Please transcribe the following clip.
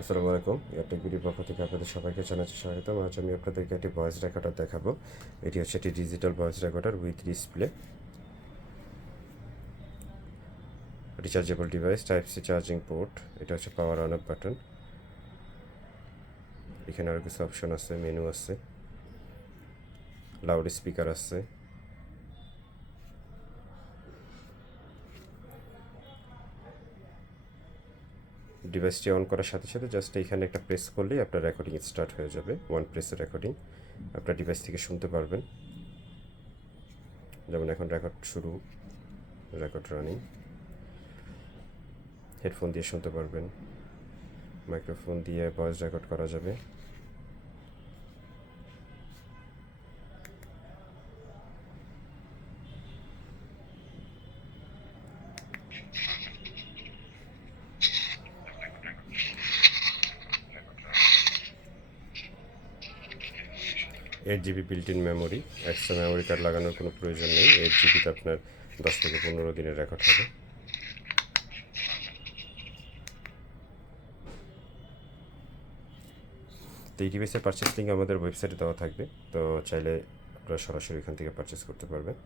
আসসালামু আলাইকুম। এয়ারটেক বিডির পক্ষ থেকে আপনাদের সবাইকে জানাচ্ছি স্বাগতম। আজ আমি আপনাদেরকে একটি ভয়েস রেকর্ডার দেখাবো। এটি হচ্ছে একটি digital voice recorder with display rechargeable device type C charging port এটা হচ্ছে পাওয়ার অন অফ বাটন এখানে আরও কিছু অপশন আছে মেনু আছে। লাউড স্পিকার আছে। ডিভাইসটি অন করার সাথে সাথে জাস্ট এখানে একটা প্রেস করলেই আপনার রেকর্ডিং স্টার্ট হয়ে যাবে ওয়ান প্রেসের রেকর্ডিং আপনার ডিভাইস থেকে শুনতে পারবেন। যেমন এখন রেকর্ড শুরু রেকর্ড রানিং হেডফোন দিয়ে শুনতে পারবেন। মাইক্রোফোন দিয়ে ভয়েস রেকর্ড করা যাবে। Eight GB built in memory extra memory card লাগানোর কোনো প্রয়োজন নেই এইট জিবিতে আপনার দশ থেকে পনেরো দিনের রেকর্ড হবে। তো এই ডিভাইসের পারচেস লিঙ্ক আমাদের ওয়েবসাইটে দেওয়া থাকবে, তো চাইলে আপনারা সরাসরি এখান থেকে পারচেস করতে পারবেন।